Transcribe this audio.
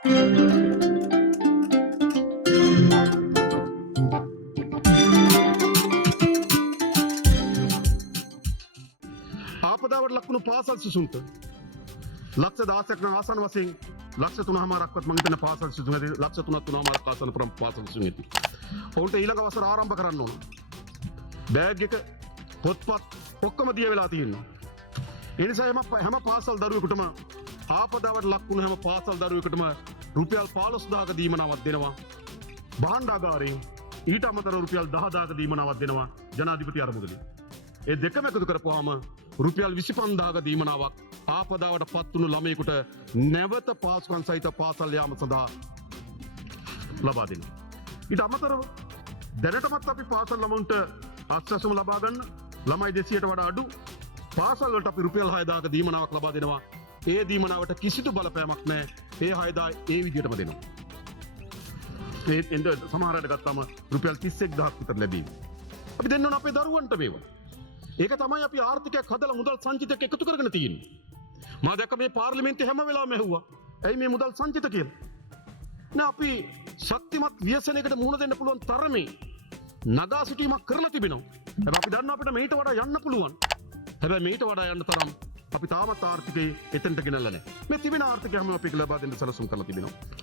ආපදාවට ලක්වුණු පාසල් සිසුන්ට ලක්ෂ 16ක් නම් ආසන්න වශයෙන් ලක්ෂ 3මාරක්වත් මම හිතන්නේ පාසල් සිසුන් ඇති ලක්ෂ 3මාරක් ආසන්න පාසල් සිසුන් ඇති. ඔවුන්ට ඊළඟ වසර ආරම්භ කරන්න ඕන. බෑග් එක පොත්පත් ඔක්කොම දිය වෙලා තියෙනවා. ඒ නිසා හැම පාසල් දරුවෙකුටම ආපදාවට ලක්වුණු හැම පාසල් දරුවෙකුටම රුපියල් 15000ක දීමනාවක් දෙනවා. භාණ්ඩාගාරයෙන් ඊට අමතරව රුපියල් 10000ක දීමනාවක් දෙනවා ජනාධිපති අරමුදලින්. ඒ දෙකම එකතු කරපුවාම රුපියල් 25000ක දීමනාවක් ආපදාවට පත්වුණු ළමයෙකුට නැවත පාසුකම් සහිත පාසල් යාම සඳහා ලබා දෙනවා. ඊට අමතරව දැනටමත් අපි පාසල් ළමුන්ට අත්සසම ලබා ගන්න ළමයි 200ට වඩා අඩු පාසල් වලට අපි රුපියල් 6000ක දීමනාවක් ලබා දෙනවා. ඒ දීමනාවට කිසිදු බලපෑමක් නැහැ. ඒ 6000 ඒ විදිහටම දෙනවා. ඒ එන්න සමහරකට ගත්තාම රුපියල් 31000ක් විතර ලැබීම. අපි දෙන්න ඕන අපේ දරුවන්ට මේවා. ඒක තමයි අපි ආර්ථිකයක් හදලා මුදල් සංචිතයක් එකතු කරගෙන තියෙන්නේ. මම දැක්ක මේ පාර්ලිමේන්තුවේ හැම වෙලාවෙම ඇහුවා. ඇයි මේ මුදල් සංචිත කියලා? නේ අපි ශක්තිමත් ව්‍යසනයකට මුහුණ දෙන්න පුළුවන් තරමේ නගා සිටීමක් කරලා තිබෙනවා. හැබැයි අපි දන්නවා අපිට මේට වඩා යන්න පුළුවන්. හැබැයි මේට වඩා යන්න තරම් අපි තාමත් ආර්ථිකයේ එතනට ගෙනල්ලා නැහැ. මේ තිබෙන ආර්ථිකය හැම අපි ලබා දෙන්න සැලසුම් කරලා තිබෙනවා.